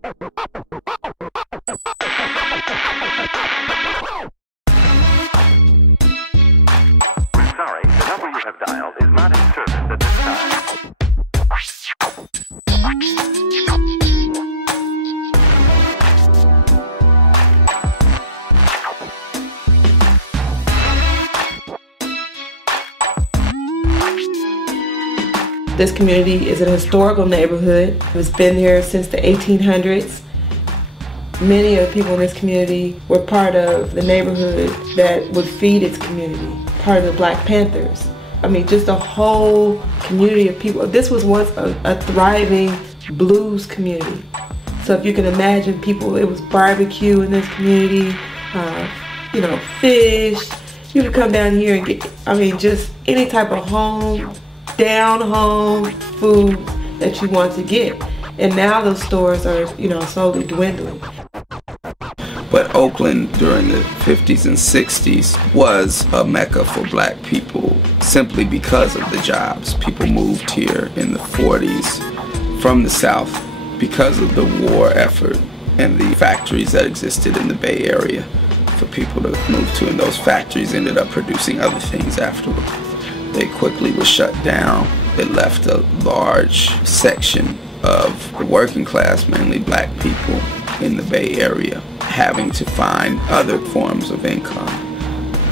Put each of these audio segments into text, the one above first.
Sorry, the number you have dialed is not in service at this time. This community is an historical neighborhood. It's been here since the 1800s. Many of the people in this community were part of the neighborhood that would feed its community, part of the Black Panthers. I mean, just a whole community of people. This was once a thriving blues community. So if you can imagine people, it was barbecue in this community, you know, fish. You could come down here and get, I mean, just any type of home, down home food that you want to get. And now those stores are, you know, slowly dwindling. But Oakland during the 50s and 60s was a mecca for Black people simply because of the jobs. People moved here in the 40s from the South because of the war effort and the factories that existed in the Bay Area for people to move to, and those factories ended up producing other things afterward. They quickly were shut down. It left a large section of the working class, mainly Black people in the Bay Area, having to find other forms of income.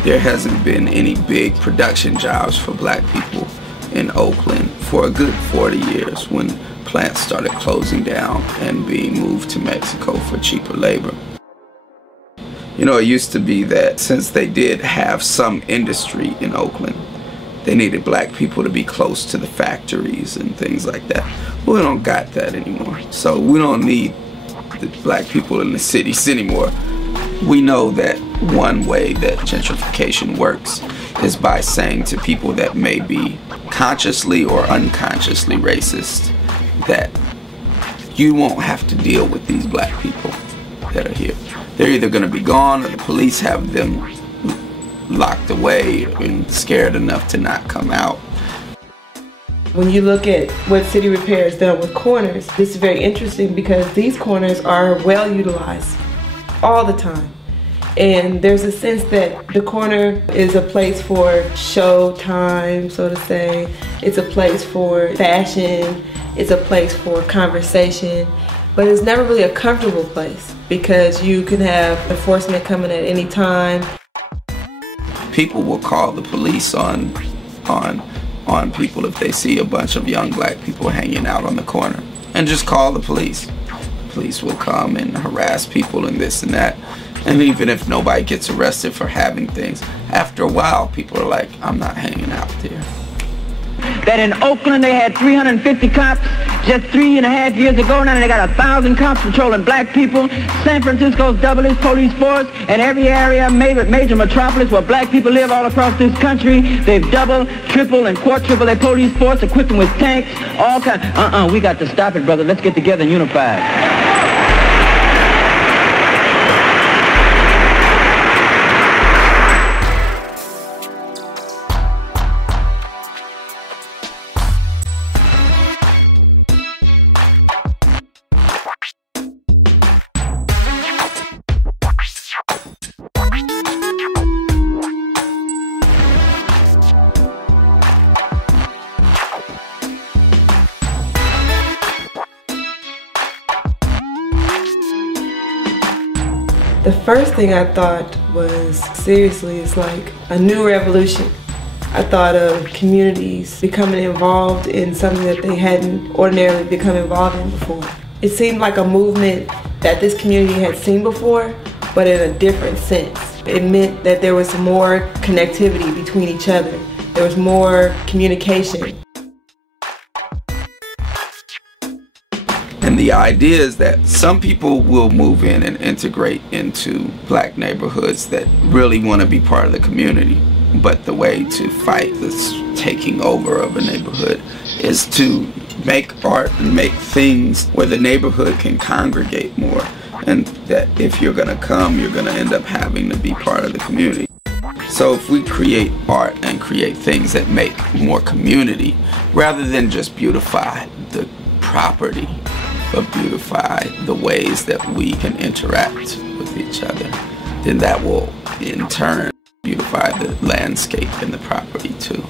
There hasn't been any big production jobs for Black people in Oakland for a good 40 years when plants started closing down and being moved to Mexico for cheaper labor. You know, it used to be that since they did have some industry in Oakland, they needed Black people to be close to the factories and things like that. We don't got that anymore. So we don't need the Black people in the cities anymore. We know that one way that gentrification works is by saying to people that may be consciously or unconsciously racist that you won't have to deal with these Black people that are here. They're either going to be gone or the police have them locked away and scared enough to not come out. When you look at what City Repair has done with corners, this is very interesting because these corners are well utilized all the time. And there's a sense that the corner is a place for show time, so to say. It's a place for fashion. It's a place for conversation. But it's never really a comfortable place because you can have enforcement coming at any time. People will call the police on people if they see a bunch of young Black people hanging out on the corner, and just call the police. The police will come and harass people and this and that. And even if nobody gets arrested for having things, after a while people are like, I'm not hanging out there. That in Oakland they had 350 cops just 3.5 years ago. Now they got 1,000 cops patrolling Black people. San Francisco's doubled its police force, and every area, major metropolis where Black people live all across this country, they've doubled, tripled, and quadrupled their police force, equipped them with tanks, all kinds. We got to stop it, brother. Let's get together and unify. The first thing I thought was, seriously, it's like a new revolution. I thought of communities becoming involved in something that they hadn't ordinarily become involved in before. It seemed like a movement that this community had seen before, but in a different sense. It meant that there was more connectivity between each other. There was more communication. And the idea is that some people will move in and integrate into Black neighborhoods that really want to be part of the community. But the way to fight this taking over of a neighborhood is to make art and make things where the neighborhood can congregate more. And that if you're going to come, you're going to end up having to be part of the community. So if we create art and create things that make more community, rather than just beautify the property, but beautify the ways that we can interact with each other, then that will in turn beautify the landscape and the property too.